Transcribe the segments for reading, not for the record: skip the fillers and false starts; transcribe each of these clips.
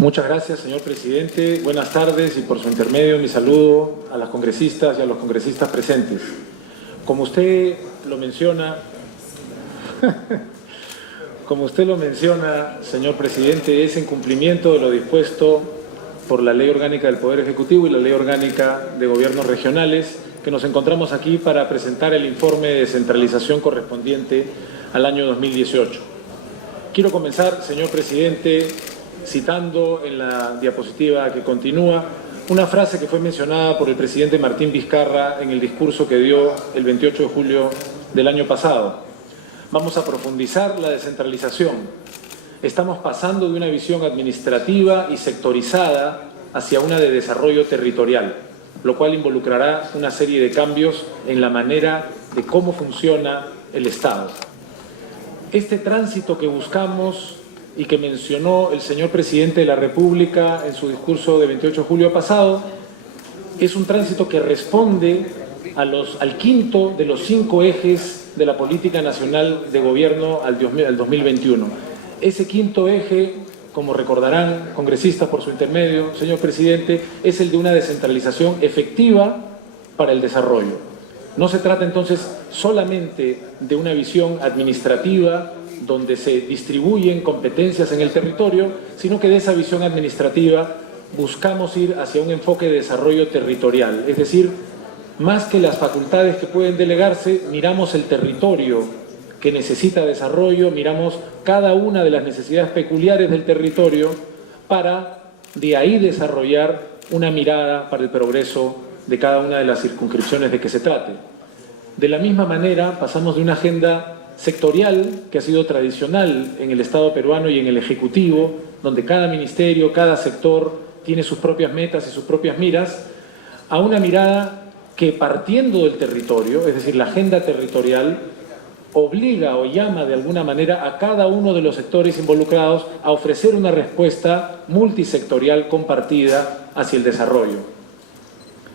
Muchas gracias, señor presidente. Buenas tardes y por su intermedio mi saludo a las congresistas y a los congresistas presentes. Como usted lo menciona, señor presidente, es en cumplimiento de lo dispuesto por la Ley Orgánica del Poder Ejecutivo y la Ley Orgánica de Gobiernos Regionales que nos encontramos aquí para presentar el informe de descentralización correspondiente al año 2018. Quiero comenzar, señor presidente, citando en la diapositiva que continúa una frase que fue mencionada por el presidente Martín Vizcarra en el discurso que dio el 28 de julio del año pasado. Vamos a profundizar la descentralización. Estamos pasando de una visión administrativa y sectorizada hacia una de desarrollo territorial, lo cual involucrará una serie de cambios en la manera de cómo funciona el Estado. Este tránsito que buscamos y que mencionó el señor presidente de la República en su discurso de 28 de julio pasado, es un tránsito que responde al quinto de los 5 ejes de la Política Nacional de Gobierno al 2021. Ese quinto eje, como recordarán congresistas por su intermedio, señor presidente, es el de una descentralización efectiva para el desarrollo. No se trata entonces solamente de una visión administrativa donde se distribuyen competencias en el territorio, sino que de esa visión administrativa buscamos ir hacia un enfoque de desarrollo territorial. Es decir, más que las facultades que pueden delegarse, miramos el territorio que necesita desarrollo, miramos cada una de las necesidades peculiares del territorio para de ahí desarrollar una mirada para el progreso de cada una de las circunscripciones de que se trate. De la misma manera, pasamos de una agenda sectorial que ha sido tradicional en el Estado peruano y en el Ejecutivo, donde cada ministerio, cada sector tiene sus propias metas y sus propias miras, a una mirada que partiendo del territorio, es decir, la agenda territorial, obliga o llama de alguna manera a cada uno de los sectores involucrados a ofrecer una respuesta multisectorial compartida hacia el desarrollo.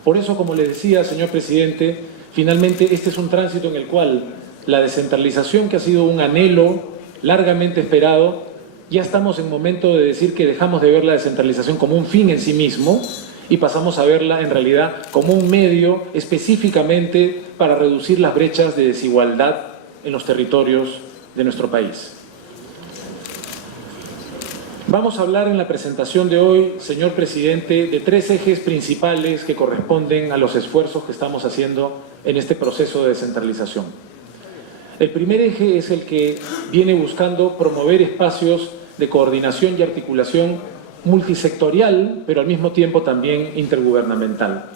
Por eso, como les decía, señor presidente, finalmente este es un tránsito en el cual la descentralización, que ha sido un anhelo largamente esperado, ya estamos en momento de decir que dejamos de ver la descentralización como un fin en sí mismo y pasamos a verla en realidad como un medio específicamente para reducir las brechas de desigualdad en los territorios de nuestro país. Vamos a hablar en la presentación de hoy, señor presidente, de 3 ejes principales que corresponden a los esfuerzos que estamos haciendo en este proceso de descentralización. El primer eje es el que viene buscando promover espacios de coordinación y articulación multisectorial, pero al mismo tiempo también intergubernamental.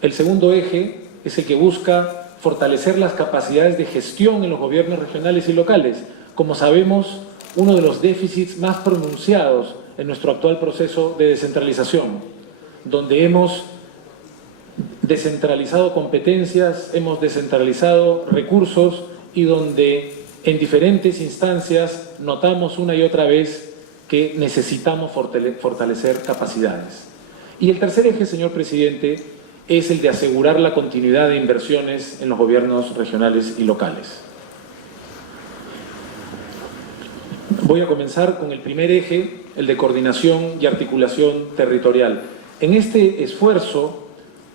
El segundo eje es el que busca fortalecer las capacidades de gestión en los gobiernos regionales y locales. Como sabemos, uno de los déficits más pronunciados en nuestro actual proceso de descentralización, donde hemos descentralizado competencias, hemos descentralizado recursos y donde en diferentes instancias notamos una y otra vez que necesitamos fortalecer capacidades. Y el tercer eje, señor presidente, es el de asegurar la continuidad de inversiones en los gobiernos regionales y locales. Voy a comenzar con el primer eje, el de coordinación y articulación territorial. En este esfuerzo,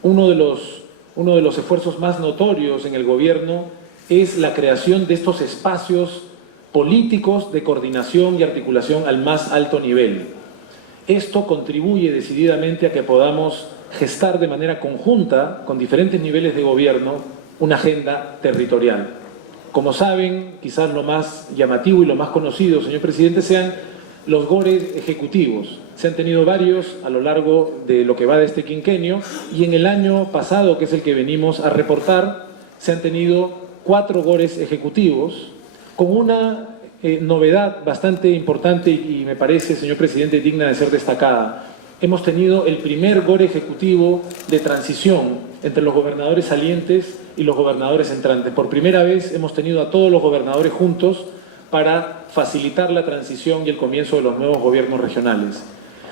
uno de los esfuerzos más notorios en el gobierno es la creación de estos espacios políticos de coordinación y articulación al más alto nivel. Esto contribuye decididamente a que podamos gestar de manera conjunta, con diferentes niveles de gobierno, una agenda territorial. Como saben, quizás lo más llamativo y lo más conocido, señor presidente, sean los GORES ejecutivos. Se han tenido varios a lo largo de lo que va de este quinquenio y en el año pasado, que es el que venimos a reportar, se han tenido 4 GORES ejecutivos con una novedad bastante importante y me parece, señor presidente, digna de ser destacada. Hemos tenido el primer GORE ejecutivo de transición entre los gobernadores salientes y los gobernadores entrantes. Por primera vez hemos tenido a todos los gobernadores juntos para facilitar la transición y el comienzo de los nuevos gobiernos regionales.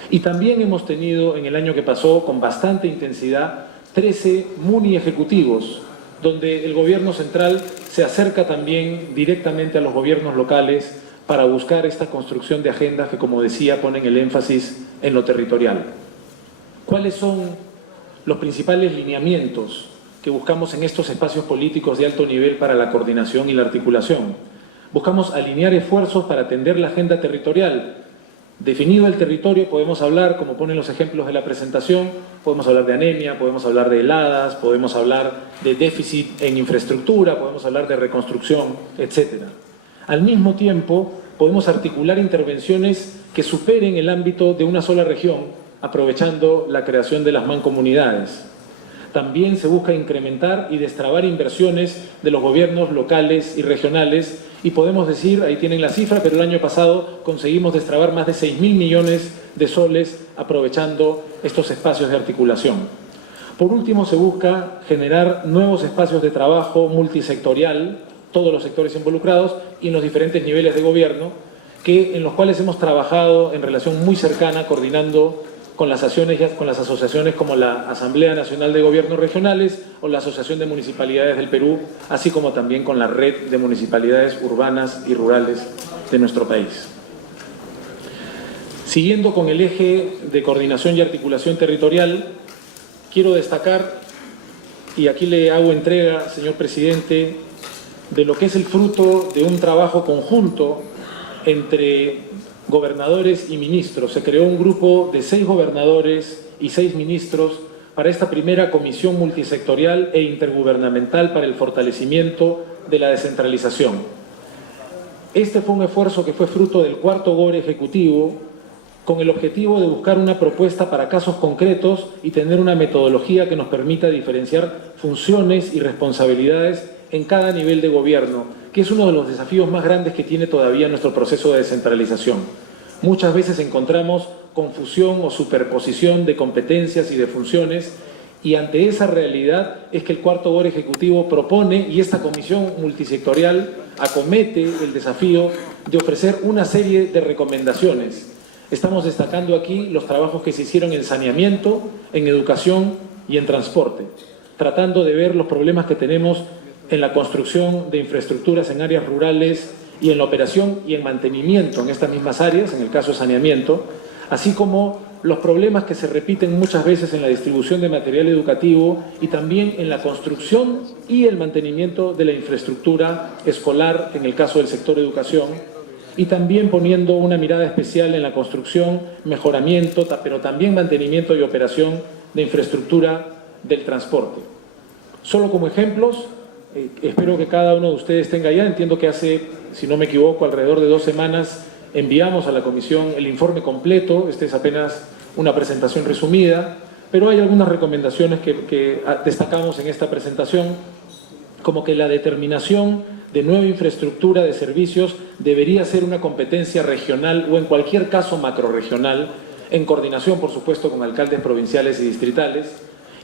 Y también hemos tenido en el año que pasó, con bastante intensidad, 13 MUNI ejecutivos, donde el gobierno central se acerca también directamente a los gobiernos locales para buscar esta construcción de agendas que, como decía, ponen el énfasis en lo territorial. ¿Cuáles son los principales lineamientos que buscamos en estos espacios políticos de alto nivel para la coordinación y la articulación? Buscamos alinear esfuerzos para atender la agenda territorial. Definido el territorio, podemos hablar, como ponen los ejemplos de la presentación, podemos hablar de anemia, podemos hablar de heladas, podemos hablar de déficit en infraestructura, podemos hablar de reconstrucción, etc. Al mismo tiempo, podemos articular intervenciones que superen el ámbito de una sola región, aprovechando la creación de las mancomunidades. También se busca incrementar y destrabar inversiones de los gobiernos locales y regionales, y podemos decir, ahí tienen la cifra, pero el año pasado conseguimos destrabar más de 6.000 millones de soles aprovechando estos espacios de articulación. Por último, se busca generar nuevos espacios de trabajo multisectorial, todos los sectores involucrados y en los diferentes niveles de gobierno, en los cuales hemos trabajado en relación muy cercana, coordinando con las asociaciones como la Asamblea Nacional de Gobiernos Regionales o la Asociación de Municipalidades del Perú, así como también con la red de municipalidades urbanas y rurales de nuestro país. Siguiendo con el eje de coordinación y articulación territorial, quiero destacar, y aquí le hago entrega, señor presidente, de lo que es el fruto de un trabajo conjunto entre gobernadores y ministros. Se creó un grupo de 6 gobernadores y 6 ministros para esta primera comisión multisectorial e intergubernamental para el fortalecimiento de la descentralización. Este fue un esfuerzo que fue fruto del cuarto GOBER ejecutivo, con el objetivo de buscar una propuesta para casos concretos y tener una metodología que nos permita diferenciar funciones y responsabilidades en cada nivel de gobierno, que es uno de los desafíos más grandes que tiene todavía nuestro proceso de descentralización. Muchas veces encontramos confusión o superposición de competencias y de funciones, y ante esa realidad es que el cuarto GOBER ejecutivo propone, y esta comisión multisectorial acomete el desafío de ofrecer una serie de recomendaciones. Estamos destacando aquí los trabajos que se hicieron en saneamiento, en educación y en transporte, tratando de ver los problemas que tenemos en la construcción de infraestructuras en áreas rurales y en la operación y en mantenimiento en estas mismas áreas, en el caso de saneamiento, así como los problemas que se repiten muchas veces en la distribución de material educativo y también en la construcción y el mantenimiento de la infraestructura escolar en el caso del sector educación, y también poniendo una mirada especial en la construcción, mejoramiento, pero también mantenimiento y operación de infraestructura del transporte. Solo como ejemplos, espero que cada uno de ustedes tenga ya, entiendo que hace, si no me equivoco, alrededor de 2 semanas enviamos a la comisión el informe completo. Este es apenas una presentación resumida, pero hay algunas recomendaciones que destacamos en esta presentación, como que la determinación de nueva infraestructura de servicios debería ser una competencia regional o en cualquier caso macrorregional, en coordinación, por supuesto, con alcaldes provinciales y distritales,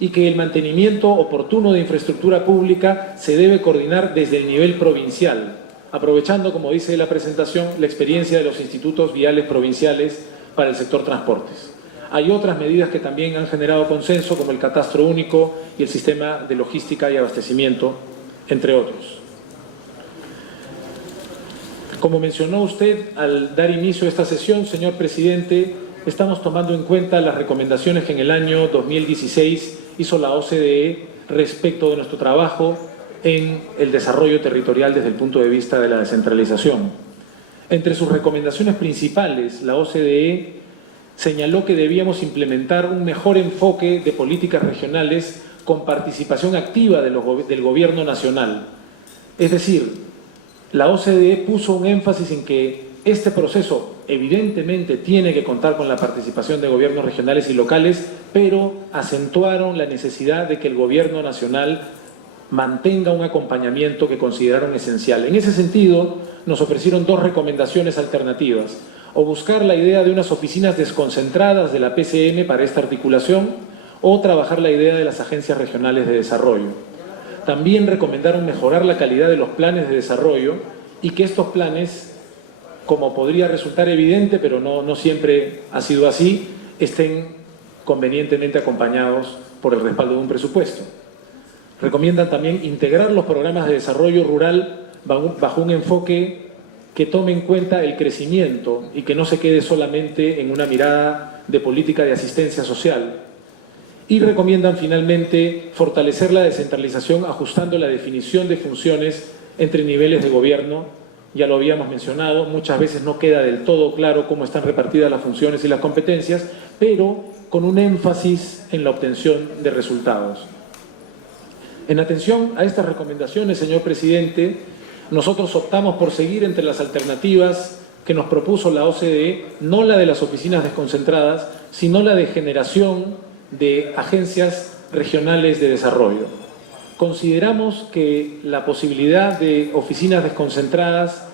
y que el mantenimiento oportuno de infraestructura pública se debe coordinar desde el nivel provincial, aprovechando, como dice la presentación, la experiencia de los institutos viales provinciales para el sector transportes. Hay otras medidas que también han generado consenso, como el catastro único y el sistema de logística y abastecimiento, entre otros. Como mencionó usted al dar inicio a esta sesión, señor presidente, estamos tomando en cuenta las recomendaciones que en el año 2016 hizo la OCDE respecto de nuestro trabajo en el desarrollo territorial desde el punto de vista de la descentralización. Entre sus recomendaciones principales, la OCDE señaló que debíamos implementar un mejor enfoque de políticas regionales con participación activa del gobierno nacional. Es decir, la OCDE puso un énfasis en que este proceso evidentemente tiene que contar con la participación de gobiernos regionales y locales, pero acentuaron la necesidad de que el gobierno nacional mantenga un acompañamiento que consideraron esencial. En ese sentido, nos ofrecieron 2 recomendaciones alternativas: o buscar la idea de unas oficinas desconcentradas de la PCM para esta articulación, o trabajar la idea de las agencias regionales de desarrollo. También recomendaron mejorar la calidad de los planes de desarrollo y que estos planes, como podría resultar evidente, pero no siempre ha sido así, estén convenientemente acompañados por el respaldo de un presupuesto. Recomiendan también integrar los programas de desarrollo rural bajo un enfoque que tome en cuenta el crecimiento y que no se quede solamente en una mirada de política de asistencia social. Y recomiendan finalmente fortalecer la descentralización ajustando la definición de funciones entre niveles de gobierno. Ya lo habíamos mencionado, muchas veces no queda del todo claro cómo están repartidas las funciones y las competencias, pero con un énfasis en la obtención de resultados. En atención a estas recomendaciones, señor presidente, nosotros optamos por seguir entre las alternativas que nos propuso la OCDE, no la de las oficinas desconcentradas, sino la de generación de agencias regionales de desarrollo. Consideramos que la posibilidad de oficinas desconcentradas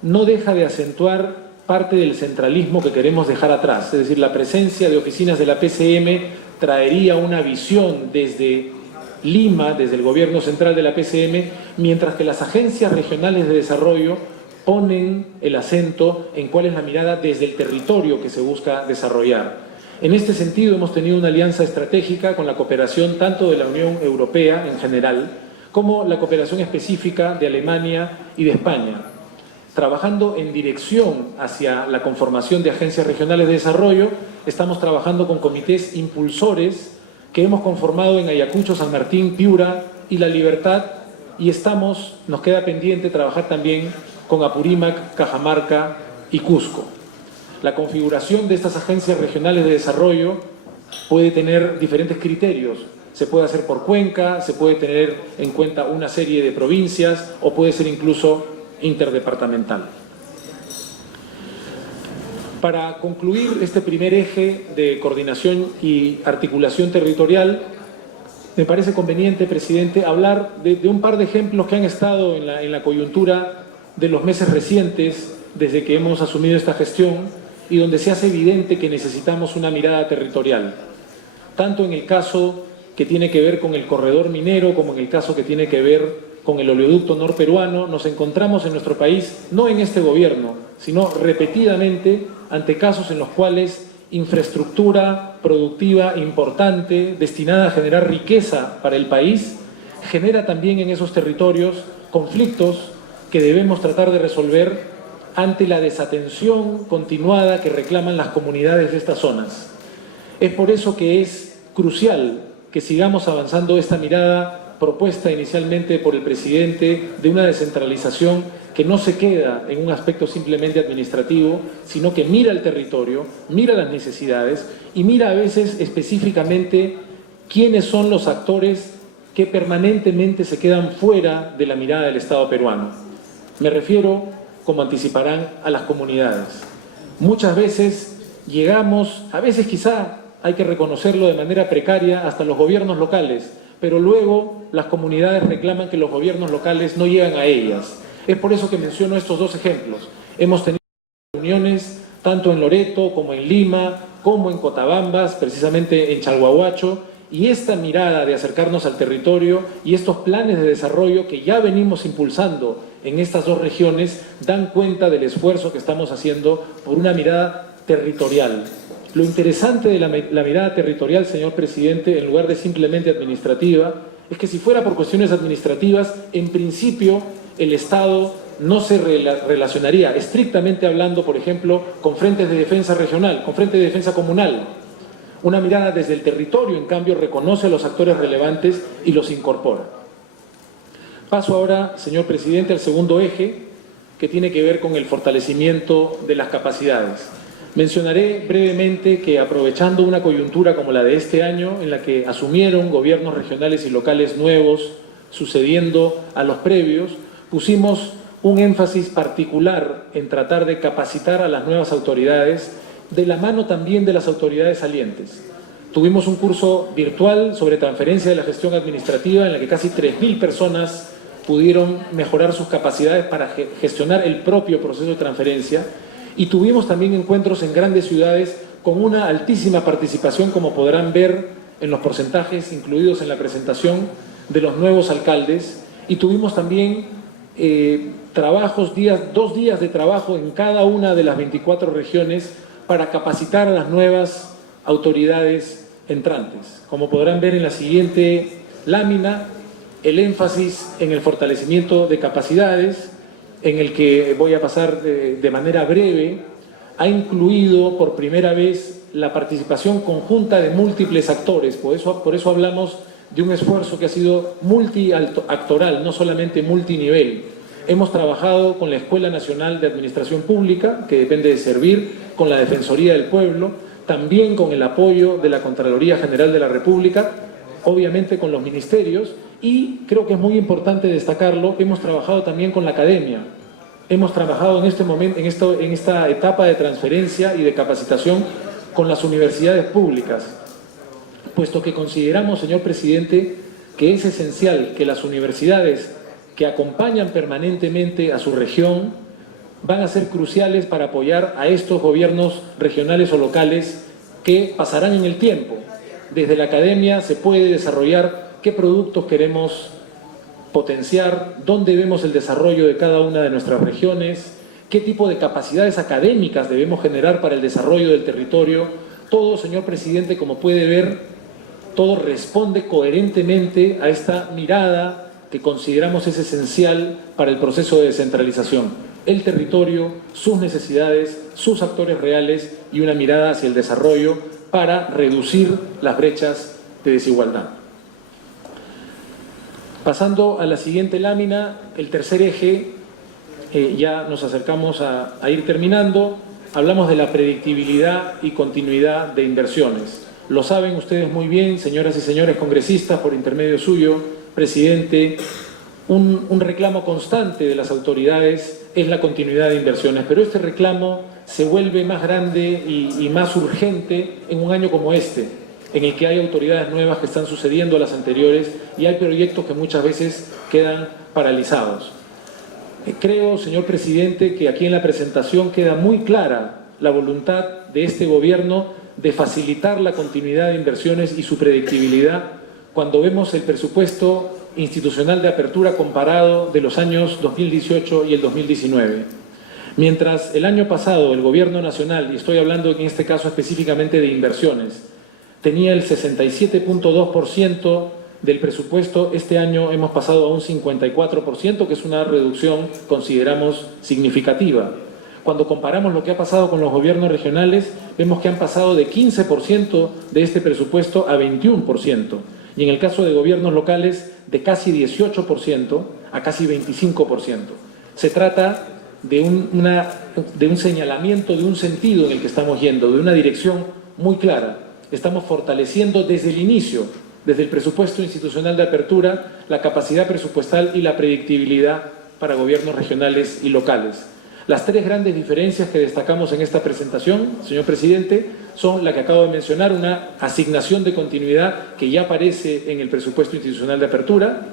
no deja de acentuar parte del centralismo que queremos dejar atrás. Es decir, la presencia de oficinas de la PCM traería una visión desde Lima, desde el gobierno central de la PCM, mientras que las agencias regionales de desarrollo ponen el acento en cuál es la mirada desde el territorio que se busca desarrollar. En este sentido, hemos tenido una alianza estratégica con la cooperación tanto de la Unión Europea en general, como la cooperación específica de Alemania y de España, trabajando en dirección hacia la conformación de agencias regionales de desarrollo. Estamos trabajando con comités impulsores que hemos conformado en Ayacucho, San Martín, Piura y La Libertad, y nos queda pendiente trabajar también con Apurímac, Cajamarca y Cusco. La configuración de estas agencias regionales de desarrollo puede tener diferentes criterios. Se puede hacer por cuenca, se puede tener en cuenta una serie de provincias o puede ser incluso interdepartamental. Para concluir este primer eje de coordinación y articulación territorial, me parece conveniente, presidente, hablar de un par de ejemplos que han estado en la coyuntura de los meses recientes desde que hemos asumido esta gestión y donde se hace evidente que necesitamos una mirada territorial, tanto en el caso que tiene que ver con el corredor minero como en el caso que tiene que ver con el oleoducto norperuano. Nos encontramos en nuestro país, no en este gobierno, sino repetidamente ante casos en los cuales infraestructura productiva importante, destinada a generar riqueza para el país, genera también en esos territorios conflictos que debemos tratar de resolver ante la desatención continuada que reclaman las comunidades de estas zonas. Es por eso que es crucial que sigamos avanzando esta mirada propuesta inicialmente por el presidente de una descentralización que no se queda en un aspecto simplemente administrativo, sino que mira el territorio, mira las necesidades y mira a veces específicamente quiénes son los actores que permanentemente se quedan fuera de la mirada del Estado peruano. Me refiero, como anticiparán, a las comunidades. Muchas veces llegamos, a veces quizá hay que reconocerlo de manera precaria, hasta los gobiernos locales, pero luego las comunidades reclaman que los gobiernos locales no llegan a ellas. Es por eso que menciono estos dos ejemplos. Hemos tenido reuniones tanto en Loreto como en Lima, como en Cotabambas, precisamente en Chalhuahuacho, y esta mirada de acercarnos al territorio y estos planes de desarrollo que ya venimos impulsando en estas dos regiones dan cuenta del esfuerzo que estamos haciendo por una mirada territorial. Lo interesante de la mirada territorial, señor presidente, en lugar de simplemente administrativa, es que si fuera por cuestiones administrativas, en principio el Estado no se relacionaría, estrictamente hablando, por ejemplo, con frentes de defensa regional, con frentes de defensa comunal. Una mirada desde el territorio, en cambio, reconoce a los actores relevantes y los incorpora. Paso ahora, señor presidente, al segundo eje, que tiene que ver con el fortalecimiento de las capacidades. Mencionaré brevemente que, aprovechando una coyuntura como la de este año, en la que asumieron gobiernos regionales y locales nuevos, sucediendo a los previos, pusimos un énfasis particular en tratar de capacitar a las nuevas autoridades, de la mano también de las autoridades salientes. Tuvimos un curso virtual sobre transferencia de la gestión administrativa en la que casi 3.000 personas pudieron mejorar sus capacidades para gestionar el propio proceso de transferencia, y tuvimos también encuentros en grandes ciudades con una altísima participación, como podrán ver en los porcentajes incluidos en la presentación, de los nuevos alcaldes, y tuvimos también dos días de trabajo en cada una de las 24 regiones para capacitar a las nuevas autoridades entrantes. Como podrán ver en la siguiente lámina, el énfasis en el fortalecimiento de capacidades en el que voy a pasar de manera breve, ha incluido por primera vez la participación conjunta de múltiples actores. Por eso hablamos de un esfuerzo que ha sido multiactoral, no solamente multinivel. Hemos trabajado con la Escuela Nacional de Administración Pública, que depende de Servir, con la Defensoría del Pueblo, también con el apoyo de la Contraloría General de la República, obviamente con los ministerios, y creo que es muy importante destacarlo, hemos trabajado también con la academia. Hemos trabajado en este momento, en esta etapa de transferencia y de capacitación con las universidades públicas, puesto que consideramos, señor presidente, que es esencial que las universidades que acompañan permanentemente a su región van a ser cruciales para apoyar a estos gobiernos regionales o locales que pasarán en el tiempo. Desde la academia se puede desarrollar qué productos queremos potenciar, dónde vemos el desarrollo de cada una de nuestras regiones, qué tipo de capacidades académicas debemos generar para el desarrollo del territorio. Todo, señor presidente, como puede ver, todo responde coherentemente a esta mirada que consideramos es esencial para el proceso de descentralización. El territorio, sus necesidades, sus actores reales y una mirada hacia el desarrollo para reducir las brechas de desigualdad. Pasando a la siguiente lámina, el tercer eje, ya nos acercamos a ir terminando, hablamos de la predictibilidad y continuidad de inversiones. Lo saben ustedes muy bien, señoras y señores congresistas, por intermedio suyo, presidente, un reclamo constante de las autoridades es la continuidad de inversiones, pero este reclamo se vuelve más grande y más urgente en un año como este, en el que hay autoridades nuevas que están sucediendo a las anteriores y hay proyectos que muchas veces quedan paralizados. Creo, señor presidente, que aquí en la presentación queda muy clara la voluntad de este gobierno de facilitar la continuidad de inversiones y su predictibilidad cuando vemos el presupuesto institucional de apertura comparado de los años 2018 y el 2019. Mientras el año pasado el Gobierno Nacional, y estoy hablando en este caso específicamente de inversiones, tenía el 67.2% del presupuesto, este año hemos pasado a un 54%, que es una reducción, consideramos, significativa. Cuando comparamos lo que ha pasado con los gobiernos regionales, vemos que han pasado de 15% de este presupuesto a 21%. Y en el caso de gobiernos locales, de casi 18% a casi 25%. Se trata de un señalamiento, de un sentido en el que estamos yendo, de una dirección muy clara. Estamos fortaleciendo desde el inicio, desde el presupuesto institucional de apertura, la capacidad presupuestal y la predictibilidad para gobiernos regionales y locales. Las tres grandes diferencias que destacamos en esta presentación, señor presidente, son la que acabo de mencionar, una asignación de continuidad que ya aparece en el presupuesto institucional de apertura.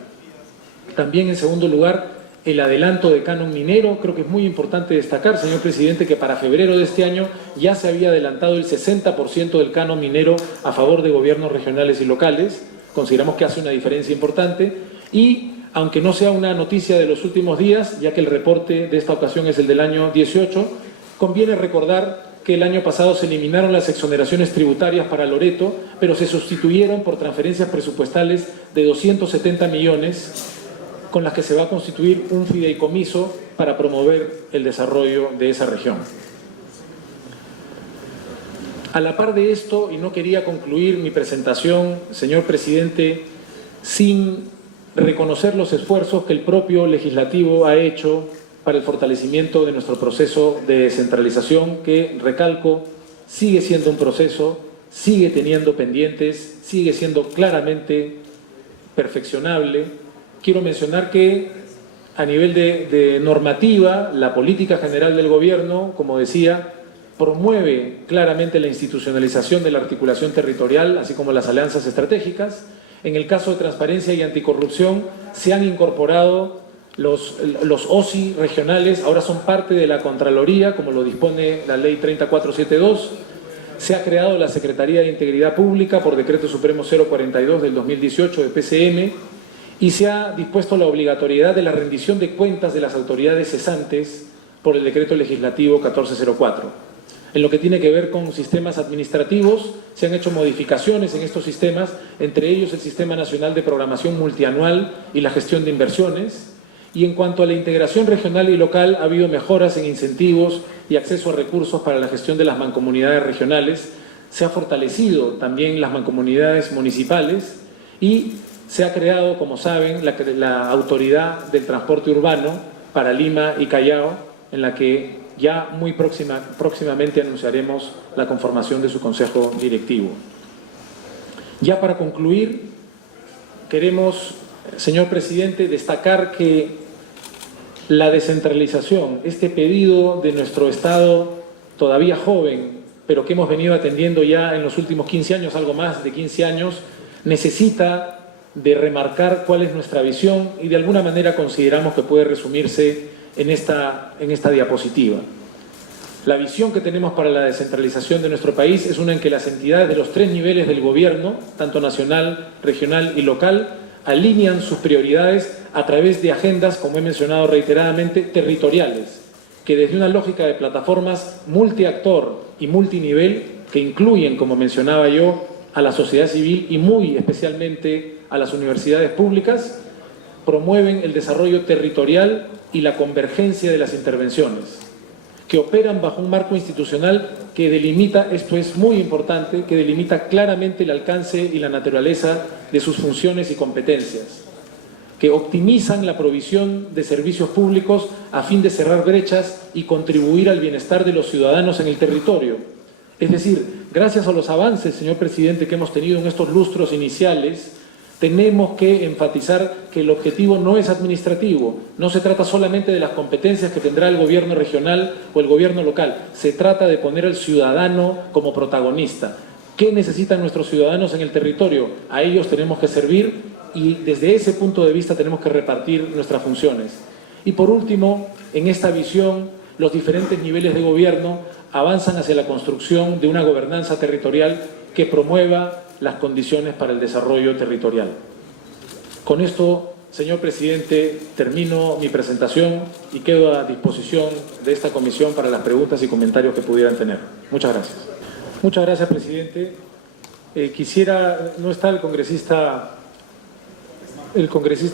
También, en segundo lugar, el adelanto de canon minero. Creo que es muy importante destacar, señor presidente, que para febrero de este año ya se había adelantado el 60% del canon minero a favor de gobiernos regionales y locales. Consideramos que hace una diferencia importante y, aunque no sea una noticia de los últimos días, ya que el reporte de esta ocasión es el del año 18, conviene recordar que el año pasado se eliminaron las exoneraciones tributarias para Loreto, pero se sustituyeron por transferencias presupuestales de 270 millones, con las que se va a constituir un fideicomiso para promover el desarrollo de esa región. A la par de esto, y no quería concluir mi presentación, señor presidente, sin reconocer los esfuerzos que el propio legislativo ha hecho para el fortalecimiento de nuestro proceso de descentralización, que, recalco, sigue siendo un proceso, sigue teniendo pendientes, sigue siendo claramente perfeccionable. Quiero mencionar que a nivel de normativa, la política general del gobierno, como decía, promueve claramente la institucionalización de la articulación territorial, así como las alianzas estratégicas. En el caso de transparencia y anticorrupción, se han incorporado los OSI regionales, ahora son parte de la Contraloría, como lo dispone la Ley 3472. Se ha creado la Secretaría de Integridad Pública por Decreto Supremo 042 del 2018 de PCM, y se ha dispuesto la obligatoriedad de la rendición de cuentas de las autoridades cesantes por el Decreto Legislativo 1404. En lo que tiene que ver con sistemas administrativos, se han hecho modificaciones en estos sistemas, entre ellos el Sistema Nacional de Programación Multianual y la Gestión de Inversiones, Y en cuanto a la integración regional y local, ha habido mejoras en incentivos y acceso a recursos para la gestión de las mancomunidades regionales. Se ha fortalecido también las mancomunidades municipales y se ha creado, como saben, la Autoridad del Transporte Urbano para Lima y Callao, en la que ya muy próximamente anunciaremos la conformación de su consejo directivo. Ya para concluir, queremos, señor presidente, destacar que la descentralización, este pedido de nuestro Estado todavía joven, pero que hemos venido atendiendo ya en los últimos 15 años, algo más de 15 años, necesita de remarcar cuál es nuestra visión y de alguna manera consideramos que puede resumirse en esta diapositiva. La visión que tenemos para la descentralización de nuestro país es una en que las entidades de los 3 niveles del gobierno, tanto nacional, regional y local, alinean sus prioridades a través de agendas, como he mencionado reiteradamente, territoriales, que desde una lógica de plataformas multiactor y multinivel, que incluyen, como mencionaba yo, a la sociedad civil y muy especialmente a las universidades públicas, promueven el desarrollo territorial y la convergencia de las intervenciones, que operan bajo un marco institucional que delimita, esto es muy importante, que delimita claramente el alcance y la naturaleza de sus funciones y competencias, que optimizan la provisión de servicios públicos a fin de cerrar brechas y contribuir al bienestar de los ciudadanos en el territorio. Es decir, gracias a los avances, señor presidente, que hemos tenido en estos lustros iniciales, tenemos que enfatizar que el objetivo no es administrativo, no se trata solamente de las competencias que tendrá el gobierno regional o el gobierno local, se trata de poner al ciudadano como protagonista. ¿Qué necesitan nuestros ciudadanos en el territorio? A ellos tenemos que servir y desde ese punto de vista tenemos que repartir nuestras funciones. Y por último, en esta visión, los diferentes niveles de gobierno avanzan hacia la construcción de una gobernanza territorial que promueva las condiciones para el desarrollo territorial. Con esto, señor presidente, termino mi presentación y quedo a disposición de esta comisión para las preguntas y comentarios que pudieran tener. Muchas gracias. Muchas gracias, presidente. No está el congresista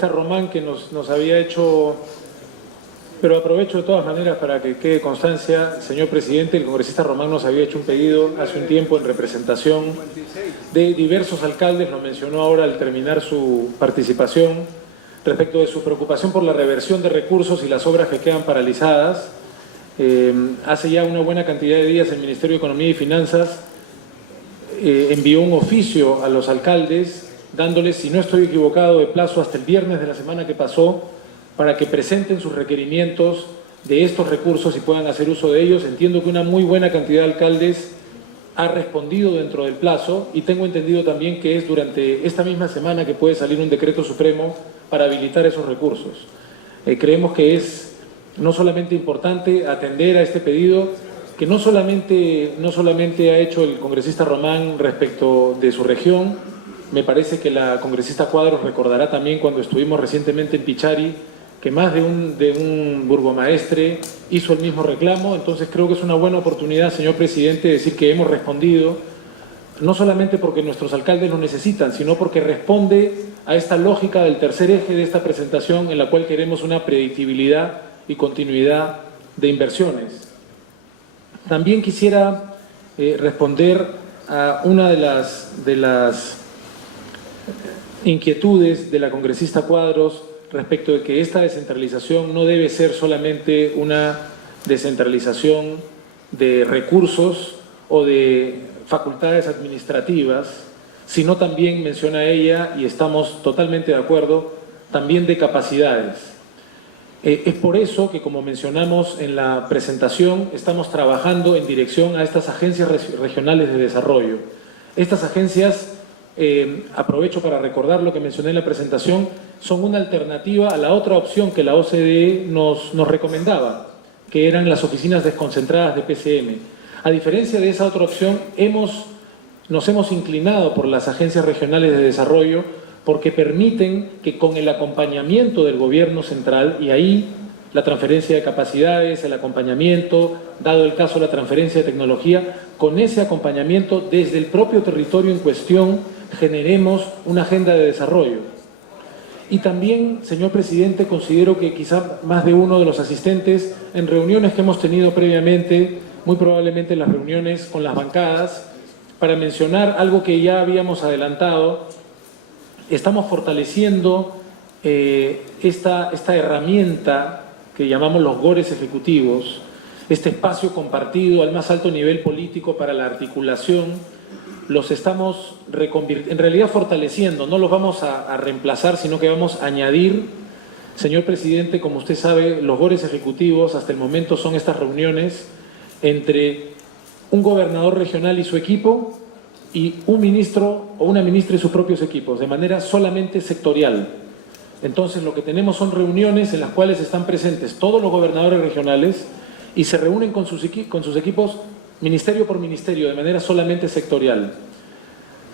Román, que nos había hecho... Pero aprovecho de todas maneras para que quede constancia, señor presidente, el congresista Román nos había hecho un pedido hace un tiempo en representación de diversos alcaldes, lo mencionó ahora al terminar su participación, respecto de su preocupación por la reversión de recursos y las obras que quedan paralizadas. Hace ya una buena cantidad de días el Ministerio de Economía y Finanzas envió un oficio a los alcaldes, dándoles, si no estoy equivocado, de plazo hasta el viernes de la semana que pasó, para que presenten sus requerimientos de estos recursos y puedan hacer uso de ellos. Entiendo que una muy buena cantidad de alcaldes ha respondido dentro del plazo y tengo entendido también que es durante esta misma semana que puede salir un decreto supremo para habilitar esos recursos. Creemos que es no solamente importante atender a este pedido, que no solamente ha hecho el congresista Román respecto de su región. Me parece que la congresista Cuadros recordará también cuando estuvimos recientemente en Pichari, que más de un burgomaestre hizo el mismo reclamo. Entonces creo que es una buena oportunidad, señor presidente, decir que hemos respondido, no solamente porque nuestros alcaldes lo necesitan, sino porque responde a esta lógica del tercer eje de esta presentación, en la cual queremos una predictibilidad y continuidad de inversiones. También quisiera responder a una de las inquietudes de la congresista Cuadros respecto de que esta descentralización no debe ser solamente una descentralización de recursos o de facultades administrativas, sino también, menciona ella, y estamos totalmente de acuerdo, también de capacidades. Es por eso que, como mencionamos en la presentación, estamos trabajando en dirección a estas agencias regionales de desarrollo. Estas agencias, aprovecho para recordar lo que mencioné en la presentación, son una alternativa a la otra opción que la OCDE nos recomendaba, que eran las oficinas desconcentradas de PCM. A diferencia de esa otra opción, nos hemos inclinado por las agencias regionales de desarrollo porque permiten que con el acompañamiento del gobierno central, y ahí la transferencia de capacidades, el acompañamiento, dado el caso la transferencia de tecnología, con ese acompañamiento desde el propio territorio en cuestión generemos una agenda de desarrollo. Y también, señor presidente, considero que quizá más de uno de los asistentes en reuniones que hemos tenido previamente, muy probablemente las reuniones con las bancadas, para mencionar algo que ya habíamos adelantado, estamos fortaleciendo esta herramienta que llamamos los GORES ejecutivos, este espacio compartido al más alto nivel político para la articulación. Los estamos en realidad fortaleciendo, no los vamos a reemplazar, sino que vamos a añadir. Señor presidente, como usted sabe, los GORES ejecutivos hasta el momento son estas reuniones entre un gobernador regional y su equipo y un ministro o una ministra y sus propios equipos, de manera solamente sectorial. Entonces lo que tenemos son reuniones en las cuales están presentes todos los gobernadores regionales y se reúnen con sus equipos ministerio por ministerio, de manera solamente sectorial.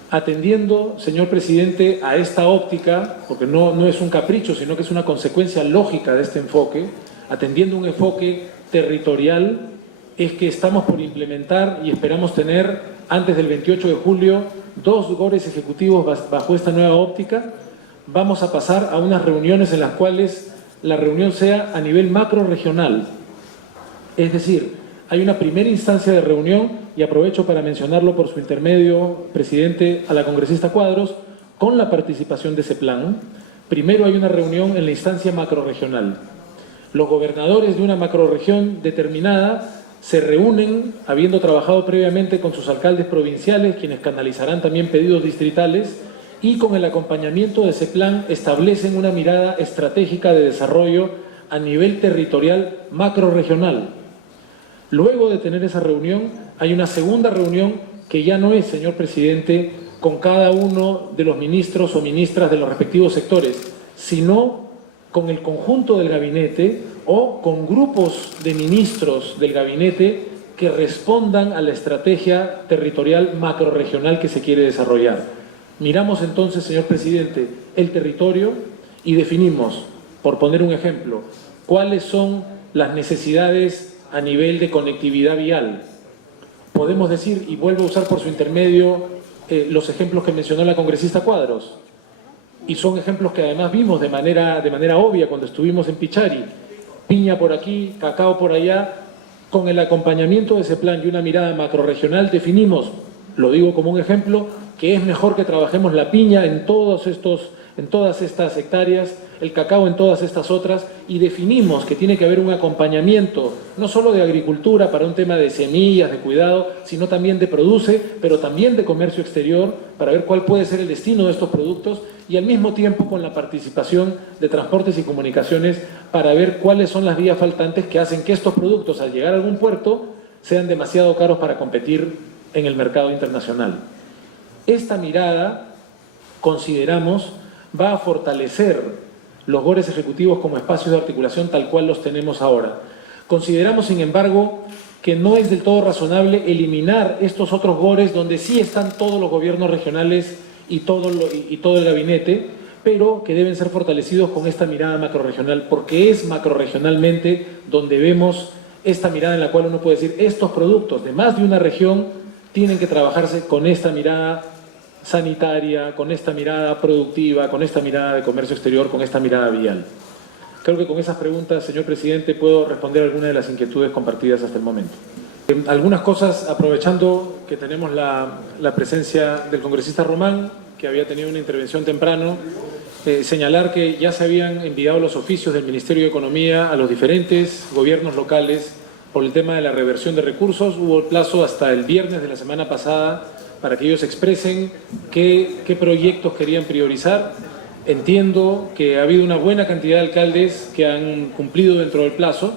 Atendiendo, señor presidente, a esta óptica, porque no es un capricho, sino que es una consecuencia lógica de este enfoque, atendiendo un enfoque territorial, es que estamos por implementar y esperamos tener antes del 28 de julio 2 GORES ejecutivos bajo esta nueva óptica. Vamos a pasar a unas reuniones en las cuales la reunión sea a nivel macro regional. Es decir, hay una primera instancia de reunión, y aprovecho para mencionarlo por su intermedio, presidente, a la congresista Cuadros, con la participación de ese plan. Primero hay una reunión en la instancia macrorregional. Los gobernadores de una macrorregión determinada se reúnen, habiendo trabajado previamente con sus alcaldes provinciales, quienes canalizarán también pedidos distritales, y con el acompañamiento de ese plan establecen una mirada estratégica de desarrollo a nivel territorial macrorregional. Luego de tener esa reunión, hay una segunda reunión que ya no es, señor presidente, con cada uno de los ministros o ministras de los respectivos sectores, sino con el conjunto del gabinete o con grupos de ministros del gabinete que respondan a la estrategia territorial macrorregional que se quiere desarrollar. Miramos entonces, señor presidente, el territorio y definimos, por poner un ejemplo, cuáles son las necesidades a nivel de conectividad vial. Podemos decir, y vuelvo a usar por su intermedio los ejemplos que mencionó la congresista Cuadros, y son ejemplos que además vimos de manera obvia cuando estuvimos en Pichari: piña por aquí, cacao por allá. Con el acompañamiento de ese plan y una mirada macrorregional definimos, lo digo como un ejemplo, que es mejor que trabajemos la piña en todas estas hectáreas, el cacao en todas estas otras, y definimos que tiene que haber un acompañamiento, no solo de agricultura para un tema de semillas, de cuidado, sino también de produce, pero también de comercio exterior, para ver cuál puede ser el destino de estos productos, y al mismo tiempo con la participación de transportes y comunicaciones para ver cuáles son las vías faltantes que hacen que estos productos, al llegar a algún puerto, sean demasiado caros para competir en el mercado internacional. Esta mirada, consideramos, va a fortalecer los GORES ejecutivos como espacios de articulación tal cual los tenemos ahora. Consideramos, sin embargo, que no es del todo razonable eliminar estos otros GORES donde sí están todos los gobiernos regionales y todo el gabinete, pero que deben ser fortalecidos con esta mirada macrorregional, porque es macrorregionalmente donde vemos esta mirada en la cual uno puede decir, estos productos de más de una región tienen que trabajarse con esta mirada sanitaria, con esta mirada productiva, con esta mirada de comercio exterior, con esta mirada vial. Creo que con esas preguntas, señor presidente, puedo responder algunas de las inquietudes compartidas hasta el momento. Algunas cosas, aprovechando que tenemos la presencia del congresista Román, que había tenido una intervención temprano, señalar que ya se habían enviado los oficios del Ministerio de Economía a los diferentes gobiernos locales por el tema de la reversión de recursos. Hubo el plazo hasta el viernes de la semana pasada para que ellos expresen qué proyectos querían priorizar. Entiendo que ha habido una buena cantidad de alcaldes que han cumplido dentro del plazo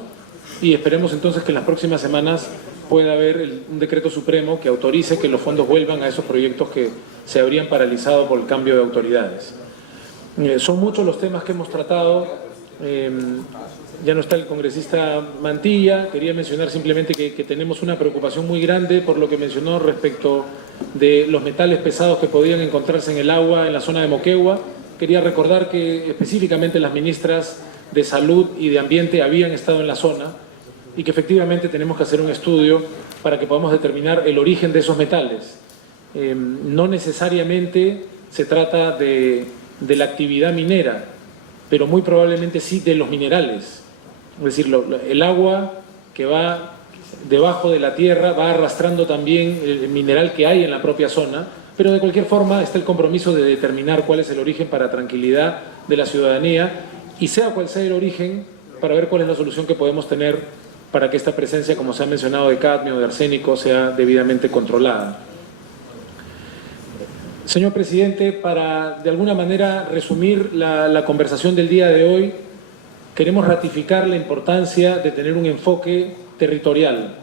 y esperemos entonces que en las próximas semanas pueda haber un decreto supremo que autorice que los fondos vuelvan a esos proyectos que se habrían paralizado por el cambio de autoridades. Son muchos los temas que hemos tratado. Ya no está el congresista Mantilla. Quería mencionar simplemente que tenemos una preocupación muy grande por lo que mencionó respecto de los metales pesados que podían encontrarse en el agua en la zona de Moquegua. Quería recordar que específicamente las ministras de Salud y de Ambiente habían estado en la zona y que efectivamente tenemos que hacer un estudio para que podamos determinar el origen de esos metales. No necesariamente se trata de la actividad minera, pero muy probablemente sí de los minerales. Es decir, el agua que va debajo de la tierra va arrastrando también el mineral que hay en la propia zona, pero de cualquier forma está el compromiso de determinar cuál es el origen para tranquilidad de la ciudadanía y sea cual sea el origen, para ver cuál es la solución que podemos tener para que esta presencia, como se ha mencionado, de cadmio, de arsénico, sea debidamente controlada. Señor presidente, para de alguna manera resumir la conversación del día de hoy, queremos ratificar la importancia de tener un enfoque territorial.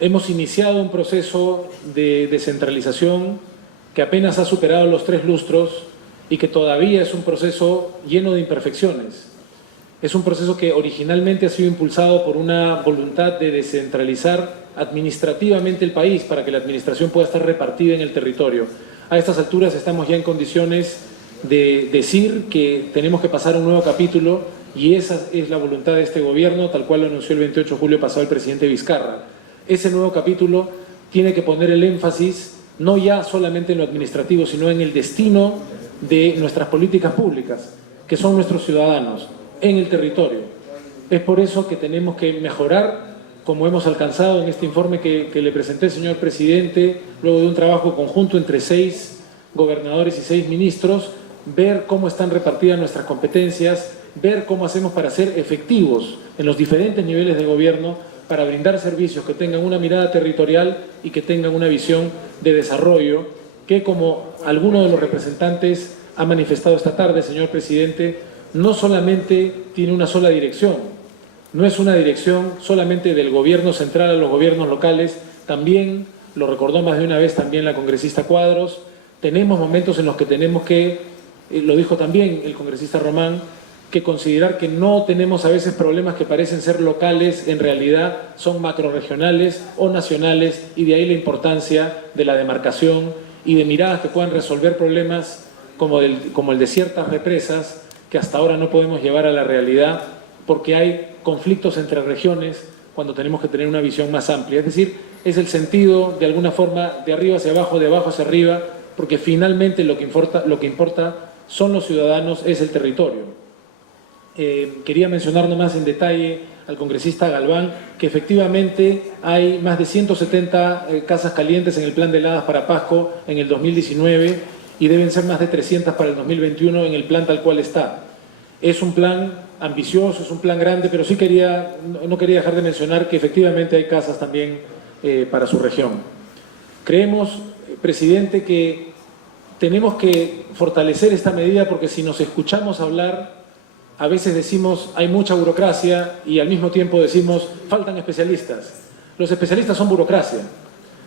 Hemos iniciado un proceso de descentralización que apenas ha superado los 3 lustros y que todavía es un proceso lleno de imperfecciones. Es un proceso que originalmente ha sido impulsado por una voluntad de descentralizar administrativamente el país para que la administración pueda estar repartida en el territorio. A estas alturas estamos ya en condiciones de decir que tenemos que pasar a un nuevo capítulo y esa es la voluntad de este gobierno, tal cual lo anunció el 28 de julio pasado el presidente Vizcarra. Ese nuevo capítulo tiene que poner el énfasis no ya solamente en lo administrativo, sino en el destino de nuestras políticas públicas, que son nuestros ciudadanos, en el territorio. Es por eso que tenemos que mejorar, como hemos alcanzado en este informe que le presenté, señor presidente, luego de un trabajo conjunto entre 6 gobernadores y 6 ministros, ver cómo están repartidas nuestras competencias, ver cómo hacemos para ser efectivos en los diferentes niveles de gobierno, para brindar servicios que tengan una mirada territorial y que tengan una visión de desarrollo, que como alguno de los representantes ha manifestado esta tarde, señor presidente, no solamente tiene una sola dirección, no es una dirección solamente del gobierno central a los gobiernos locales, también, lo recordó más de una vez también la congresista Cuadros, tenemos momentos en los que tenemos que, lo dijo también el congresista Román, que considerar que no tenemos a veces problemas que parecen ser locales, en realidad son macrorregionales o nacionales, y de ahí la importancia de la demarcación y de miradas que puedan resolver problemas como el de ciertas represas que hasta ahora no podemos llevar a la realidad porque hay conflictos entre regiones cuando tenemos que tener una visión más amplia. Es decir, es el sentido de alguna forma de arriba hacia abajo, de abajo hacia arriba, porque finalmente lo que importa son los ciudadanos, es el territorio. Quería mencionar nomás en detalle al congresista Galván que efectivamente hay más de 170 casas calientes en el plan de heladas para Pasco en el 2019 y deben ser más de 300 para el 2021 en el plan tal cual está. Es un plan ambicioso, es un plan grande, pero sí no quería dejar de mencionar que efectivamente hay casas también para su región. Creemos, presidente, que tenemos que fortalecer esta medida porque si nos escuchamos hablar, a veces decimos hay mucha burocracia y al mismo tiempo decimos faltan especialistas. Los especialistas son burocracia.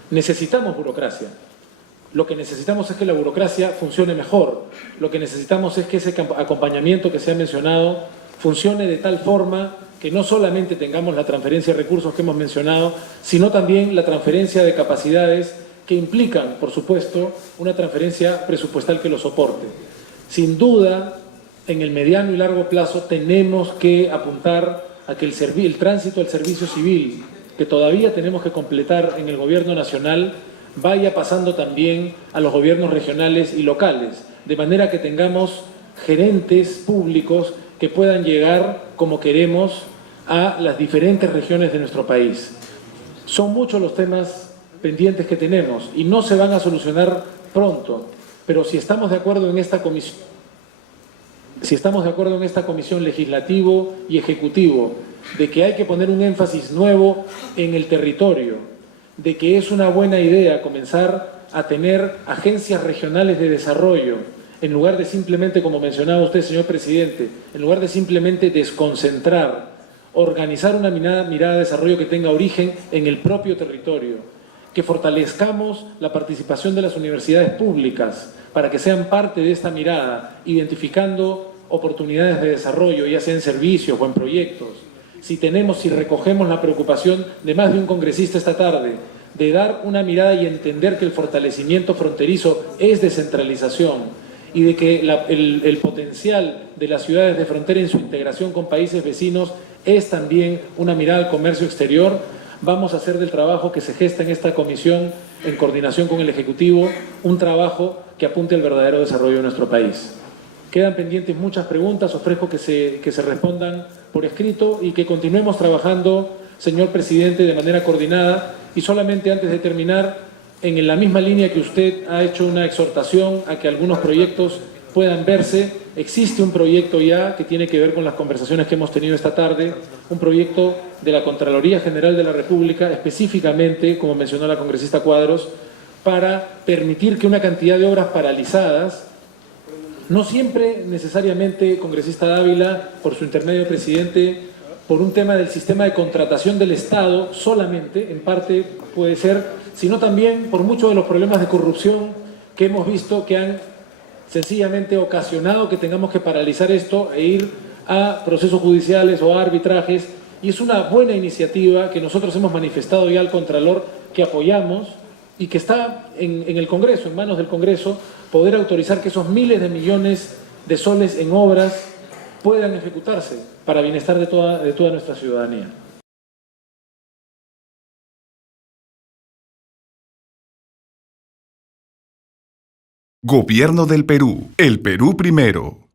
Necesitamos burocracia. Lo que necesitamos es que la burocracia funcione mejor. Lo que necesitamos es que ese acompañamiento que se ha mencionado funcione de tal forma que no solamente tengamos la transferencia de recursos que hemos mencionado, sino también la transferencia de capacidades que implican, por supuesto, una transferencia presupuestal que lo soporte. Sin duda, en el mediano y largo plazo tenemos que apuntar a que el tránsito al servicio civil, que todavía tenemos que completar en el gobierno nacional, vaya pasando también a los gobiernos regionales y locales, de manera que tengamos gerentes públicos que puedan llegar, como queremos, a las diferentes regiones de nuestro país. Son muchos los temas pendientes que tenemos y no se van a solucionar pronto, pero si estamos de acuerdo en esta comisión, legislativo y ejecutivo de que hay que poner un énfasis nuevo en el territorio, de que es una buena idea comenzar a tener agencias regionales de desarrollo, en lugar de simplemente, como mencionaba usted, señor presidente, en lugar de simplemente desconcentrar, organizar una mirada de desarrollo que tenga origen en el propio territorio, que fortalezcamos la participación de las universidades públicas para que sean parte de esta mirada, identificando oportunidades de desarrollo, ya sea en servicios o en proyectos. Si recogemos la preocupación de más de un congresista esta tarde, de dar una mirada y entender que el fortalecimiento fronterizo es descentralización y de que el potencial de las ciudades de frontera en su integración con países vecinos es también una mirada al comercio exterior, vamos a hacer del trabajo que se gesta en esta comisión, en coordinación con el Ejecutivo, un trabajo que apunte al verdadero desarrollo de nuestro país. Quedan pendientes muchas preguntas, ofrezco que se respondan por escrito y que continuemos trabajando, señor presidente, de manera coordinada. Y solamente antes de terminar, en la misma línea que usted ha hecho una exhortación a que algunos proyectos puedan verse, existe un proyecto ya que tiene que ver con las conversaciones que hemos tenido esta tarde, un proyecto de la Contraloría General de la República, específicamente, como mencionó la congresista Cuadros, para permitir que una cantidad de obras paralizadas, no siempre necesariamente, congresista Dávila, por su intermedio, presidente, por un tema del sistema de contratación del Estado solamente, en parte puede ser, sino también por muchos de los problemas de corrupción que hemos visto que han sencillamente ocasionado que tengamos que paralizar esto e ir a procesos judiciales o a arbitrajes. Y es una buena iniciativa que nosotros hemos manifestado ya al Contralor que apoyamos y que está en el Congreso, en manos del Congreso, poder autorizar que esos miles de millones de soles en obras puedan ejecutarse para bienestar de toda nuestra ciudadanía. Gobierno del Perú. El Perú primero.